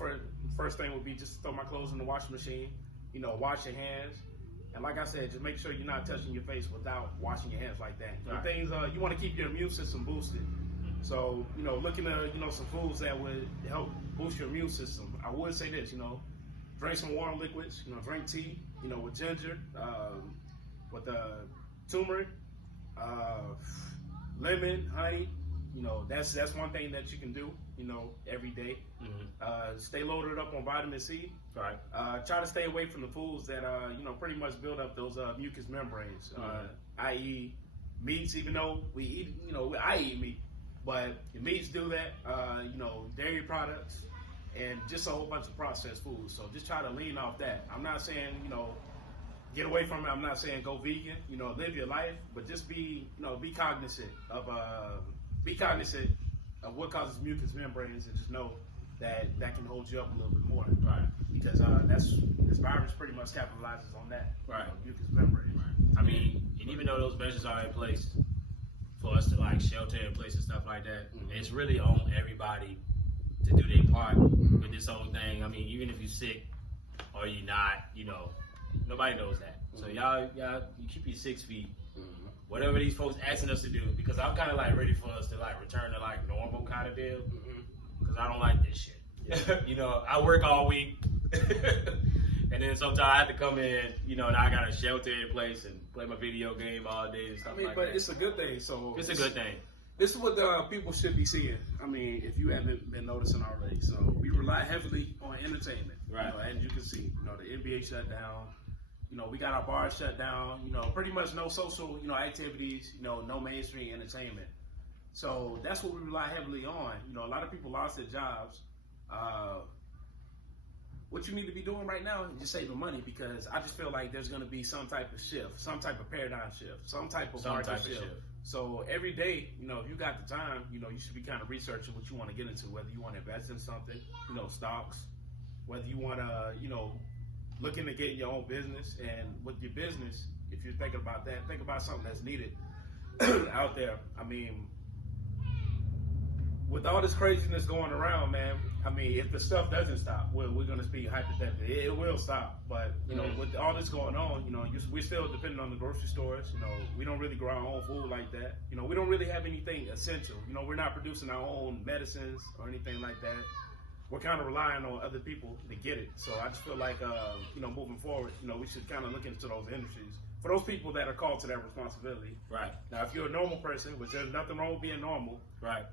first thing would be just throw my clothes in the washing machine. Wash your hands. And like I said, just make sure you're not touching your face without washing your hands like that. Right. Things you want to keep your immune system boosted. So, looking at, some foods that would help boost your immune system. I would say this, drink some warm liquids, drink tea, with ginger, with turmeric, lemon, honey. That's one thing that you can do, every day. Stay loaded up on vitamin C. Right. Try to stay away from the foods that, pretty much build up those mucous membranes, i.e. meats, even though we eat, I eat meat, but the meats do that, dairy products, and just a whole bunch of processed foods. So just try to lean off that. I'm not saying, get away from it. I'm not saying go vegan, live your life, but just be cognizant of what causes mucous membranes, and just know that can hold you up a little bit more. Right. Because this virus pretty much capitalizes on that. Right. Mucous membranes. Right. I mean, and even though those measures are in place for us to like shelter in place and stuff like that, it's really on everybody to do their part with this whole thing. I mean, even if you're sick or you're not, nobody knows that. So y'all, you keep your 6 feet. Whatever these folks asking us to do, because I'm kind of like ready for us to like return to like normal kind of deal, because I don't like this shit. Yeah. I work all week, and then sometimes I have to come in, and I got a shelter in place and play my video game all day and stuff like that. But it's a good thing. So it's a good thing. This is what people should be seeing. I mean, if you haven't been noticing already. So we rely heavily on entertainment. Right. And you can see, the NBA shut down. We got our bars shut down. Pretty much no social, activities. No mainstream entertainment. So that's what we rely heavily on. A lot of people lost their jobs. What you need to be doing right now is just saving money, because I just feel like there's going to be some type of shift, some type of paradigm shift, some type of market shift. So every day, if you got the time, you should be kind of researching what you want to get into, whether you want to invest in something, stocks, whether you want to, looking to get your own business. And with your business, if you're thinking about that, think about something that's needed out there. I mean, with all this craziness going around, man, I mean, if the stuff doesn't stop, we're going to speak hypothetically. It will stop. But, with all this going on, we're still dependent on the grocery stores. We don't really grow our own food like that. We don't really have anything essential. We're not producing our own medicines or anything like that. We're kind of relying on other people to get it. So I just feel like, moving forward, we should kind of look into those industries. For those people that are called to that responsibility. Right. Now, if you're a normal person, which there's nothing wrong with being normal. Right.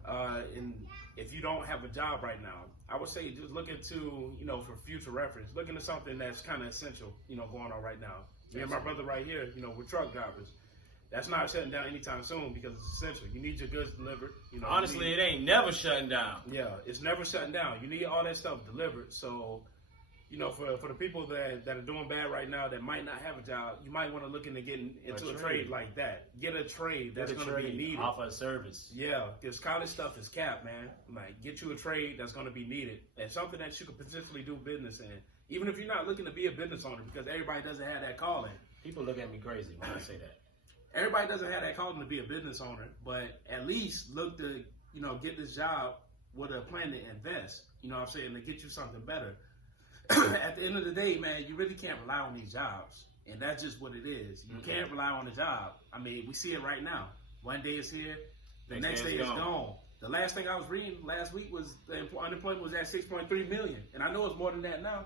And if you don't have a job right now, I would say just look into, for future reference, look into something that's kind of essential, going on right now. Me and my brother right here, we're truck drivers. That's not shutting down anytime soon, because it's essential. You need your goods delivered. Honestly, it ain't never shutting down. Yeah, it's never shutting down. You need all that stuff delivered. So, for the people that are doing bad right now that might not have a job, you might want to look into getting into a trade like that. Get a trade that's going to be needed. Offer a service. Yeah, because college stuff is capped, man. Like, get you a trade that's going to be needed, and something that you could potentially do business in. Even if you're not looking to be a business owner, because everybody doesn't have that calling. People look at me crazy when I say that. Everybody doesn't have that calling to be a business owner, but at least look to, get this job with a plan to invest, to get you something better. At the end of the day, man, you really can't rely on these jobs, and that's just what it is. You can't rely on the job. I mean, we see it right now. One day it's here, the next day it's gone. The last thing I was reading last week was the unemployment was at 6.3 million, and I know it's more than that now.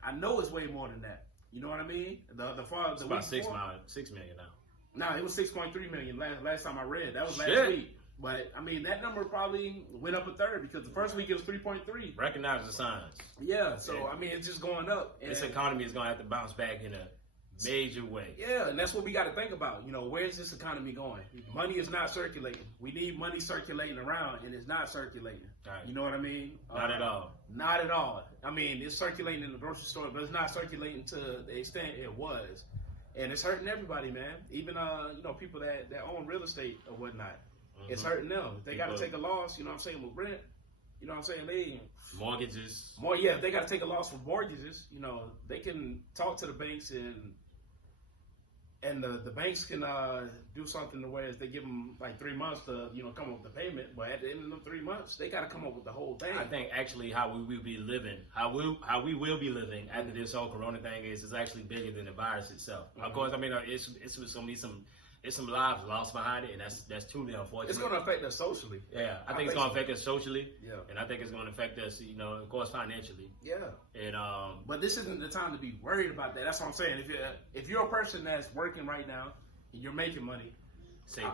I know it's way more than that. You know what I mean? It's about 6 million now. No, it was 6.3 million last time I read. That was last week. But, I mean, that number probably went up a third, because the first week it was 3.3. Recognize the signs. Yeah, so, I mean, it's just going up. And this economy is going to have to bounce back in a major way. Yeah, and that's what we got to think about. Where's this economy going? Money is not circulating. We need money circulating around, and it's not circulating. Right. You know what I mean? Not at all. Not at all. I mean, it's circulating in the grocery store, but it's not circulating to the extent it was. And it's hurting everybody, man. Even, people that own real estate or whatnot. It's hurting them. They got to take a loss, with rent. Mortgages. If they got to take a loss for mortgages, they can talk to the banks and And the banks can do something to where they give them like 3 months to come up with the payment, but at the end of them 3 months, they got to come up with the whole thing. I think actually how we will be living, how we will be living after this whole Corona thing is actually bigger than the virus itself. Of course, I mean it's gonna be some lives lost behind it, and that's truly unfortunate. It's going to affect us socially. Yeah, I think it's going to affect us socially. Yeah, and I think it's going to affect us, of course, financially. Yeah, and but this isn't the time to be worried about that. That's what I'm saying. If you're a person that's working right now and you're making money, save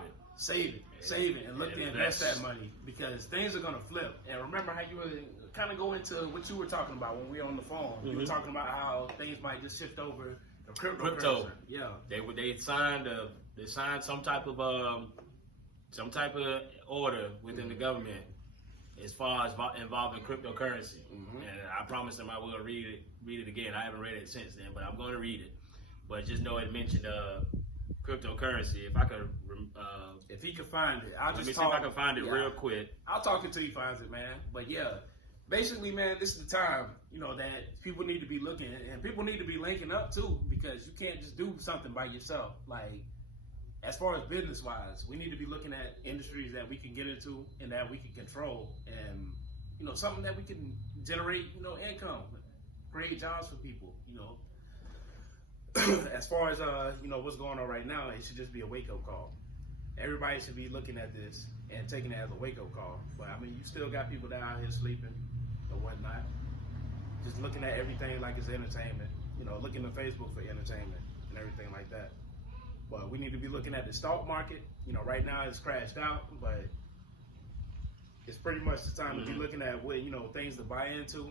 it, and look to invest that money, because things are going to flip. And remember how you were kind of go into what you were talking about when we were on the phone. Mm-hmm. You were talking about how things might just shift over to crypto. Yeah, they signed some type of order within the government as far as involving cryptocurrency. Mm-hmm. And I promised them I will read it again. I haven't read it since then, but I'm going to read it. But just know it mentioned cryptocurrency. If I could, if he could find it, let me see if I can find it real quick. I'll talk until he finds it, man. But yeah, basically, man, this is the time that people need to be looking, and people need to be linking up too, because you can't just do something by yourself. Like, as far as business wise, we need to be looking at industries that we can get into and that we can control, and something that we can generate income, create jobs for people. As far as what's going on right now, it should just be a wake up call. Everybody should be looking at this and taking it as a wake up call. But I mean, you still got people that are out here sleeping or whatnot, just looking at everything like it's entertainment. Looking at Facebook for entertainment and everything like that. But we need to be looking at the stock market. Right now it's crashed out, but it's pretty much the time to be looking at what things to buy into.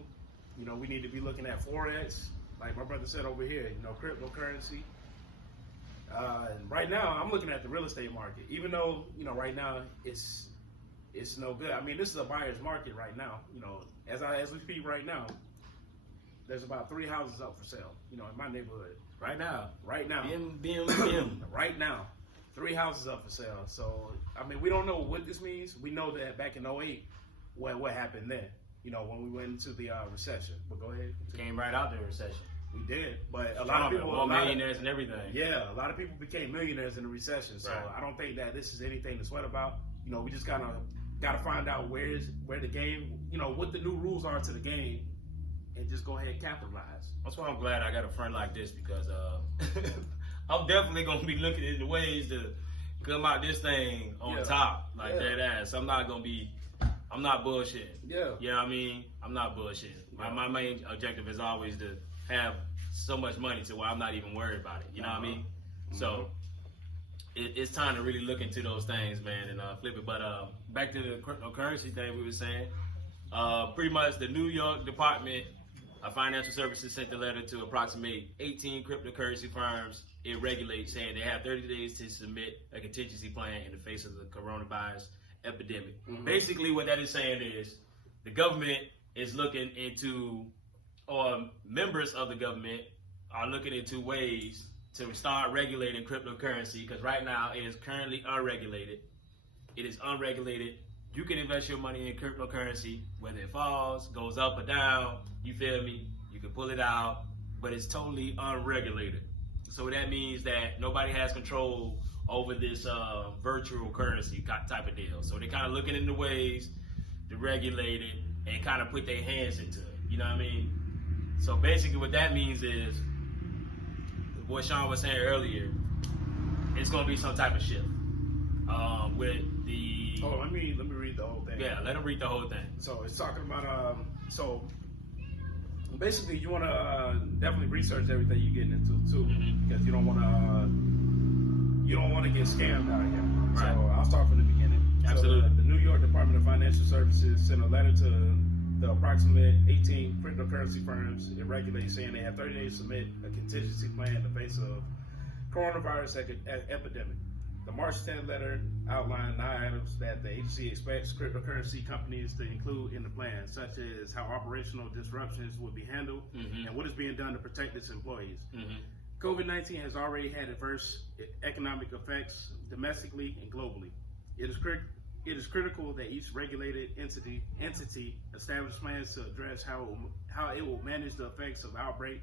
We need to be looking at Forex, like my brother said over here. Cryptocurrency. And right now, I'm looking at the real estate market. Even though right now it's no good. I mean, this is a buyer's market right now. As we speak right now, there's about 3 houses up for sale. In my neighborhood. Right now. Right now. Right now. 3 houses up for sale. So, I mean, we don't know what this means. We know that back in 2008, what happened then, when we went into the recession. But go ahead. Came right out the recession. We did. But a lot of people. Millionaires and everything. Yeah, a lot of people became millionaires in the recession. So, I don't think that this is anything to sweat about. We just kind of got to find out where the game, what the new rules are to the game, and just go ahead and capitalize. That's why I'm glad I got a friend like this, because I'm definitely going to be looking into ways to come out this thing on top, like that ass. I'm not bullshitting. Yeah. You know what I mean? I'm not bullshitting. My main objective is always to have so much money to where I'm not even worried about it. You know what I mean? Mm-hmm. So it's time to really look into those things, man, and flip it. But back to the cryptocurrency thing we were saying, pretty much the New York Department of Financial Services sent a letter to approximately 18 cryptocurrency firms it regulates, saying they have 30 days to submit a contingency plan in the face of the coronavirus epidemic. Mm-hmm. Basically, what that is saying is the government is looking into, or members of the government are looking into ways to start regulating cryptocurrency, because right now it is currently unregulated. It is unregulated. You can invest your money in cryptocurrency, whether it falls, goes up or down, you feel me? You can pull it out, but it's totally unregulated. So that means that nobody has control over this virtual currency type of deal. So they're kind of looking into ways to regulate it and kind of put their hands into it. You know what I mean? So basically what that means is, what Sean was saying earlier, it's going to be some type of shift with the... Oh, let me read the whole thing. Yeah, let him read the whole thing. So it's talking about so basically you want to definitely research everything you're getting into too, because you don't want to get scammed out here. Right. So I'll start from the beginning. Absolutely. So, the New York Department of Financial Services sent a letter to the approximate 18 cryptocurrency firms it regulates, saying they have 30 days to submit a contingency plan in the face of coronavirus epidemic. The March 10th letter outlined 9 items that the agency expects cryptocurrency companies to include in the plan, such as how operational disruptions will be handled and what is being done to protect its employees. COVID-19 has already had adverse economic effects domestically and globally. It is critical that each regulated entity establish plans to address how it will manage the effects of outbreak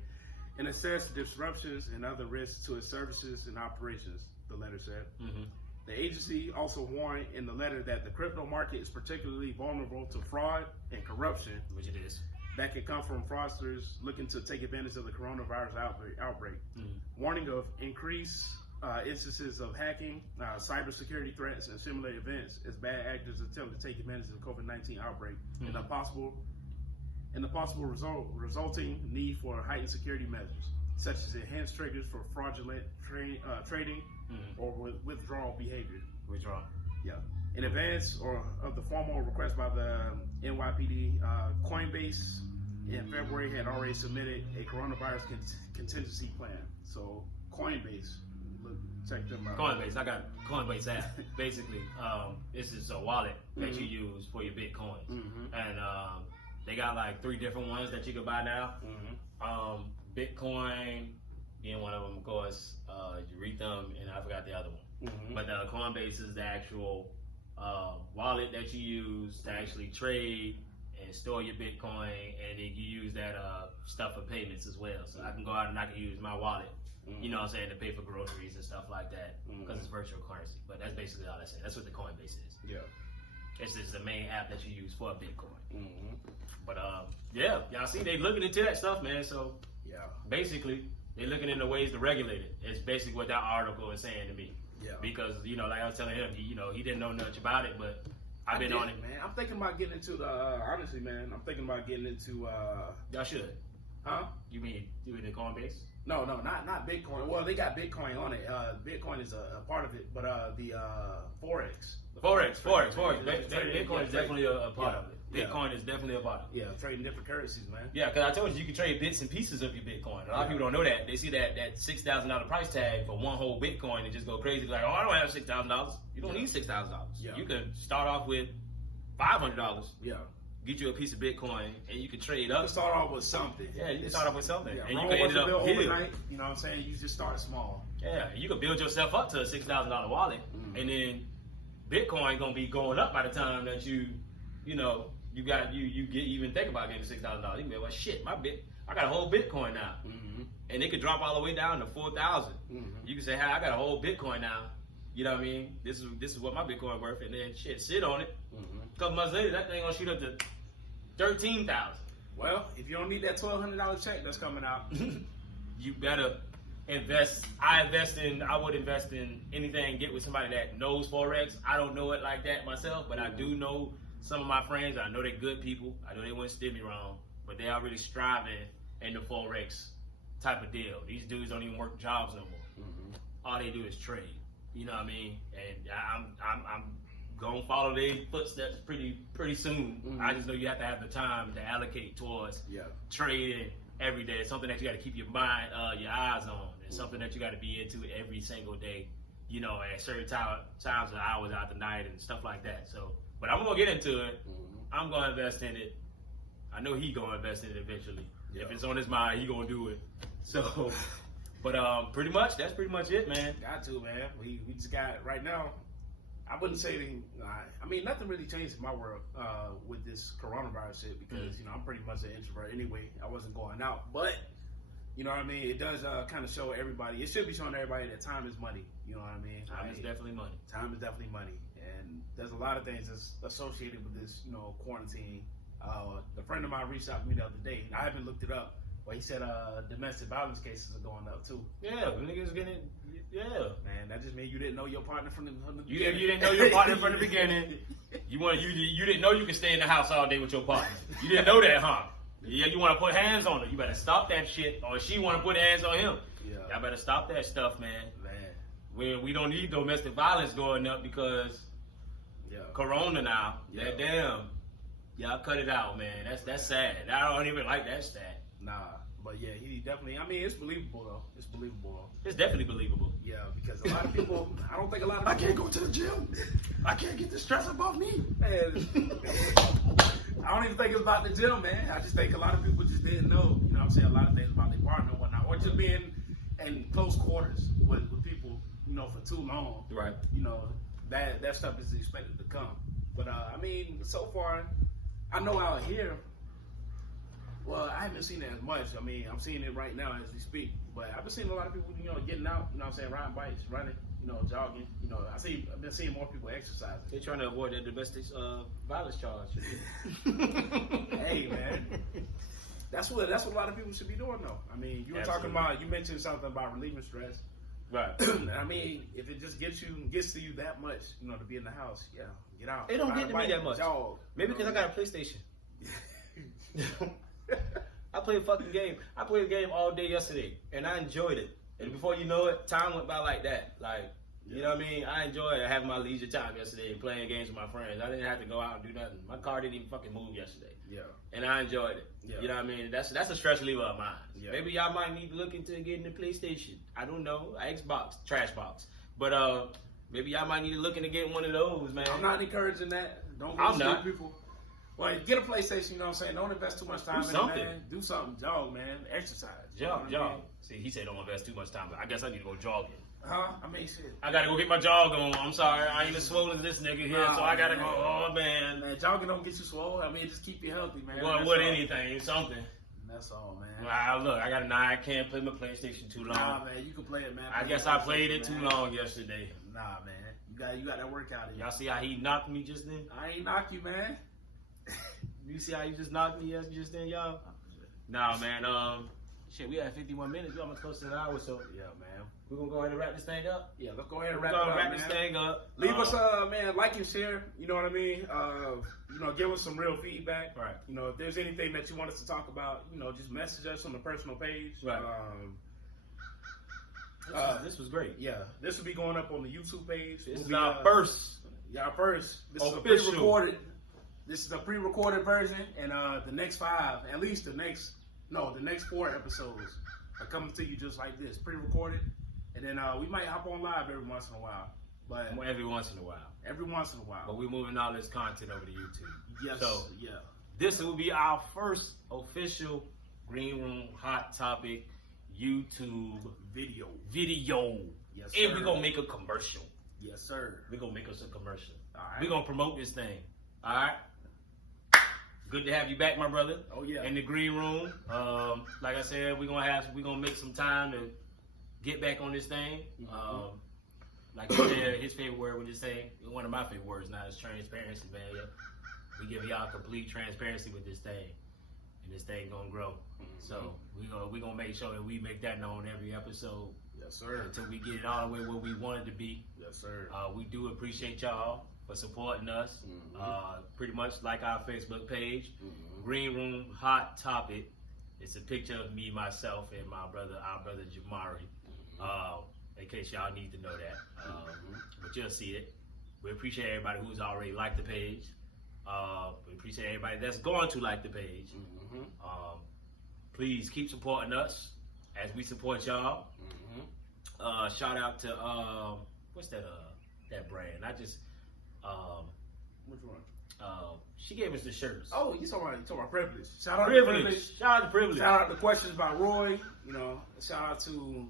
and assess disruptions and other risks to its services and operations, the letter said. Mm-hmm. The agency also warned in the letter that the crypto market is particularly vulnerable to fraud and corruption, which it is, that can come from fraudsters looking to take advantage of the coronavirus outbreak. Mm-hmm. Warning of increased instances of hacking, cybersecurity threats, and similar events as bad actors attempt to take advantage of the COVID-19 outbreak, mm-hmm. and the possible resulting need for heightened security measures, such as enhanced triggers for fraudulent trading mm-hmm. or withdrawal behavior. Withdrawal. Yeah. In advance or of the formal request by the NYPD, Coinbase in February had already submitted a coronavirus contingency plan. So Coinbase, check them out. Coinbase, I got Coinbase app. Basically, this is a wallet that mm-hmm. you use for your Bitcoins, mm-hmm. and they got like 3 different ones that you can buy now. Mm-hmm. Bitcoin being one of them, of course. Ethereum, and I forgot the other one. Mm-hmm. But Coinbase is the actual wallet that you use to actually trade and store your Bitcoin, and then you use that stuff for payments as well. So I can go out and I can use my wallet, mm-hmm. you know what I'm saying, to pay for groceries and stuff like that, because mm-hmm. it's virtual currency. But that's basically all that's saying. That's what the Coinbase is. Yeah. It's just the main app that you use for Bitcoin. Mm-hmm. But yeah, y'all see they looking into that stuff, man. So yeah, basically they're looking into ways to regulate it. It's basically what that article is saying to me. Yeah. Because, you know, like I was telling him, he didn't know much about it, but I've been on it. Man, I'm thinking about getting into the, honestly, man, I'm thinking about getting into, Y'all should. Huh? You mean the Coinbase? No, not Bitcoin. Well, they got Bitcoin on it. Bitcoin is a part of it, but the Forex. Forex. Bitcoin is definitely a part of it. Bitcoin is definitely a part of it. Yeah, trading different currencies, man. Yeah, because I told you can trade bits and pieces of your Bitcoin. A lot of people don't know that. They see that $6,000 price tag for one whole Bitcoin and just go crazy. Like, oh, I don't have $6,000. You don't need $6,000. Yeah. You can start off with $500. Yeah. Get you a piece of Bitcoin and you can trade up. You can start off with something. Yeah, you can start off with something. Yeah, and Rome you can end up built here. overnight. You know what I'm saying? You just start small. Yeah, you can build yourself up to a $6,000 wallet, and then Bitcoin gonna be going up by the time that you even think about getting $6,000. You can be like, well, shit, I got a whole Bitcoin now, and it could drop all the way down to 4,000. You can say, hey, I got a whole Bitcoin now. You know what I mean? This is what my Bitcoin worth, and then sit on it. A couple months later, that thing gonna shoot up to 13,000. Well, if you don't need that $1,200 check that's coming out, you better invest. I would invest in anything. Get with somebody that knows Forex. I don't know it like that myself, but I do know some of my friends. I know they're good people. I know they wouldn't steer me wrong, but they are really striving in the Forex type of deal. These dudes don't even work jobs no more. All they do is trade. You know what I mean? And I'm gonna follow their footsteps pretty soon. I just know you have to have the time to allocate towards trading every day. It's something that you got to keep your mind, your eyes on. It's something that you got to be into every single day. You know, at certain times and hours out the night and stuff like that. So, but I'm gonna get into it. I'm gonna invest in it. I know he gonna invest in it eventually. If it's on his mind, he gonna do it. So, but that's pretty much it, man. Got to, man. We just got right now. I wouldn't say anything. I mean, nothing really changed in my world with this coronavirus shit because I'm pretty much an introvert anyway. I wasn't going out, but you know what I mean. It does kind of show everybody. It should be showing everybody that time is money. You know what I mean? Time is definitely money. Time is definitely money, and there's a lot of things that's associated with this, quarantine. A friend of mine reached out to me the other day. I haven't looked it up, but he said domestic violence cases are going up too. Yeah, niggas getting. Yeah, man, that just means you didn't know your partner from the you didn't know your partner from the beginning. You didn't know you could stay in the house all day with your partner. You didn't know that, huh? Yeah, you want to put hands on her. You better stop that shit, or she want to put hands on him. Yeah, y'all better stop that stuff, man. We don't need domestic violence going up because Corona now. Yeah, damn. Y'all cut it out, man. That's sad. I don't even like that stat. Nah. But yeah, he definitely, I mean, it's believable though. It's believable. It's definitely believable. Yeah, because a lot of people, I don't think a lot of people. I can't go to the gym. I can't get the stress above me. Man, I don't even think it's about the gym, man. I just think a lot of people just didn't know, you know what I'm saying, a lot of things about their partner and whatnot. Or just being in close quarters with people, for too long. Right. That stuff is expected to come. But, I mean, so far, I know out here, Well, I haven't seen it as much. I mean, I'm seeing it right now as we speak. But I've been seeing a lot of people, getting out. You know what I'm saying? Riding bikes, running. Jogging. I've been seeing more people exercising. They're trying to avoid that domestic violence charge. Hey, man. That's what a lot of people should be doing, though. I mean, you were talking about, you mentioned something about relieving stress. Right. I mean, if it just gets to you that much, to be in the house, yeah, get out. It don't get to me that much. Jog, Maybe because I got a PlayStation. I played a fucking game. I played a game all day yesterday, and I enjoyed it. And before you know it, time went by like that. You know what I mean? I enjoyed having my leisure time yesterday and playing games with my friends. I didn't have to go out and do nothing. My car didn't even fucking move yesterday. Yeah. And I enjoyed it. Yeah. You know what I mean? That's a stress reliever of mine. Yeah. Maybe y'all might need to look into getting a PlayStation. I don't know. Xbox, trash box. But maybe y'all might need to look into getting one of those, man. I'm not encouraging that. Don't get people. Well, get a PlayStation, you know what I'm saying? Don't invest too much time in it, man. Do something. Jog, man. Exercise. Jog. See, he said don't invest too much time, but I guess I need to go jogging. Huh? I mean, shit. I gotta go get my jog on. I'm sorry. I ain't as swollen as this nigga here, so I gotta go. Oh, man. Man, jogging don't get you swole. I mean, just keep you healthy, man. Well, with anything, something. That's all, man. Well, look, I can't play my PlayStation too long. Nah, man, you can play it, man. I guess I played it too long yesterday. Nah, man. You got that workout in you. Y'all see how he knocked me just then? I ain't knocked you, man. You see how you just knocked me just then, y'all? Nah, man. Shit, we had 51 minutes. We almost close to an hour, so yeah, man. We're gonna go ahead and wrap this thing up. Yeah, let's go ahead and wrap this thing up. Leave us, man, like and share. You know what I mean? Give us some real feedback. Right. If there's anything that you want us to talk about, just message us on the personal page. Right. This was great. Yeah, this will be going up on the YouTube page. This is our first. Yeah, our first. This official. is a pre-recorded. This is a pre-recorded version, and the next 5, at least the next 4 episodes are coming to you just like this, pre-recorded, and then we might hop on live every once in a while. But every once in a while. Every once in a while. But we're moving all this content over to YouTube. Yes. So yeah, this will be our first official Green Room Hot Topic YouTube video. Yes, sir. And we're gonna make a commercial. Yes, sir. We're gonna make us a commercial. All right. We're gonna promote this thing. All right. Good to have you back, my brother. Oh yeah. In the green room. Like I said, we're gonna make some time to get back on this thing. Mm-hmm. Like you said, his favorite word with this thing, one of my favorite words now is transparency, man. Yeah. We give y'all complete transparency with this thing, and this thing gonna grow. Mm-hmm. So we gonna make sure that we make that known every episode. Yes, sir. Until we get it all the way where we want it to be. Yes, sir. We do appreciate y'all for supporting us. Mm-hmm. Pretty much like our Facebook page, Green Room Hot Topic. It's a picture of me, myself, and our brother Jamari. In case y'all need to know that, but you'll see it. We appreciate everybody who's already liked the page. We appreciate everybody that's going to like the page. Please keep supporting us as we support y'all. Shout out to what's that brand? Which one? She gave us the shirts. Oh, you talking about Privilege? Shout out to Privilege. Shout out to Questions by Roy. Shout out to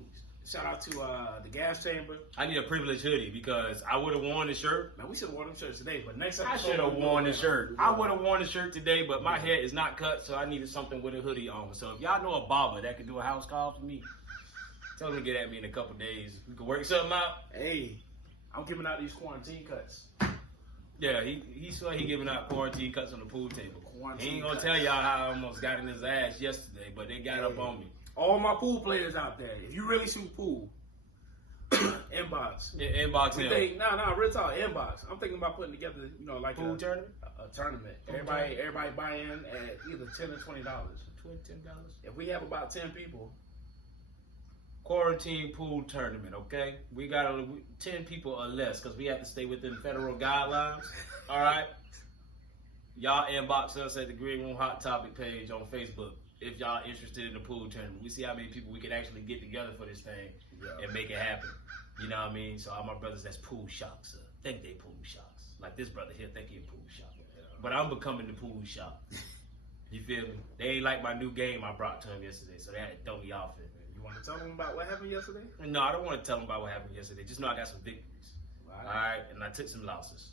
the Gas Chamber. I need a Privilege hoodie because I would have worn the shirt. Man, we should have worn them shirts today, but next episode I should have worn the shirt. I would have worn the shirt today, but my hair is not cut, so I needed something with a hoodie on. So if y'all know a barber that could do a house call for me, tell him to get at me in a couple days. We can work something out. Hey, I'm giving out these quarantine cuts. Yeah, he swear he giving out quarantine cuts on the pool table. He ain't gonna tell y'all how I almost got in his ass yesterday, but they got up on me. All my pool players out there, if you really shoot pool, inbox. Yeah, inbox him. No, real talk, inbox. I'm thinking about putting together, like pool tournament. A tournament. Everybody buy in at either $10 or $20. $10. If we have about 10 people. Quarantine pool tournament, okay? We got 10 people or less because we have to stay within federal guidelines. All right? Y'all inbox us at the Green Room Hot Topic page on Facebook if y'all interested in the pool tournament. We see how many people we can actually get together for this thing and make it happen. You know what I mean? So all my brothers that's pool sharks think they pool sharks. Like this brother here think he a pool shark. But I'm becoming the pool shark. You feel me? They ain't like my new game I brought to him yesterday, so they had to throw me off it. You want to tell them about what happened yesterday? No, I don't want to tell them about what happened yesterday. Just know I got some victories. All right? And I took some losses.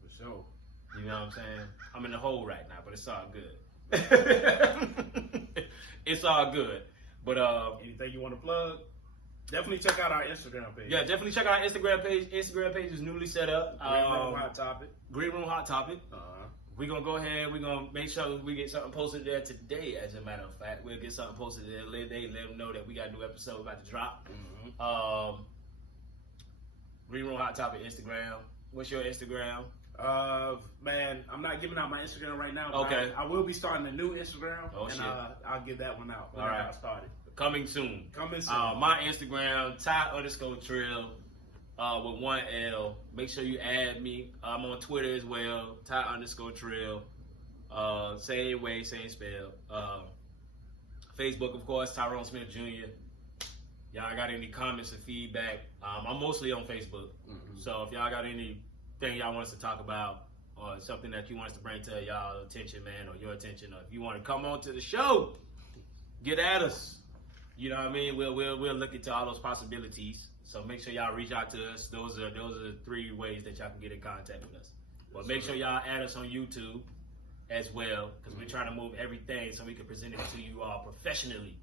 For sure. You know what I'm saying? I'm in the hole right now, but it's all good. It's all good. But anything you want to plug? Definitely check out our Instagram page. yeah, definitely check out our Instagram page. Instagram page is newly set up. Green Room Hot Topic. Green Room Hot Topic. Uh-huh. We're gonna go ahead. We're gonna make sure we get something posted there today. As a matter of fact, we'll get something posted there today. Let them know that we got a new episode about to drop. Mm-hmm. Green Room Hot Topic Instagram. What's your Instagram? Man, I'm not giving out my Instagram right now. But Okay. I will be starting a new Instagram. Oh, and shit. I'll give that one out. All right. I started. Coming soon. Coming soon. My Instagram, Ty_Trill, with 1 L. Make sure you add me. I'm on Twitter as well, Ty_Trill. Same way, same spell. Facebook, of course, Tyrone Smith Jr. Y'all got any comments or feedback? I'm mostly on Facebook. Mm-hmm. So if y'all got anything y'all want us to talk about or something that you want us to bring to y'all attention, man, or your attention, or if you want to come on to the show, get at us. You know what I mean? We'll look into all those possibilities. So make sure y'all reach out to us. Those are the 3 ways that y'all can get in contact with us. But make sure y'all add us on YouTube as well, because we're trying to move everything so we can present it to you all professionally.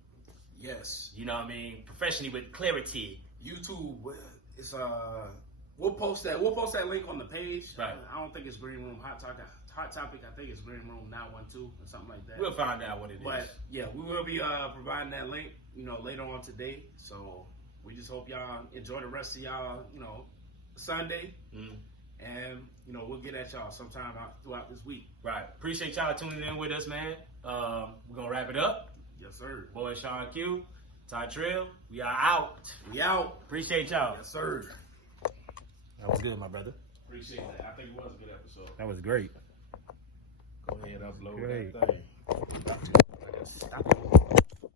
Yes. You know what I mean? Professionally with clarity. YouTube. It's We'll post that link on the page. Right. I don't think it's Green Room Hot Topic. I think it's Green Room 912 or something like that. We'll find out what it is. But yeah, we will be providing that link, later on today. So we just hope y'all enjoy the rest of y'all, Sunday. Mm. And we'll get at y'all sometime throughout this week. Right. Appreciate y'all tuning in with us, man. We're gonna wrap it up. Yes, sir. Boy Sean Q, Ty Trill, we are out. We out. Appreciate y'all. Yes, sir. That was good, my brother. Appreciate that. I think it was a good episode. That was great. Go ahead, upload Great. that thing. Stop it.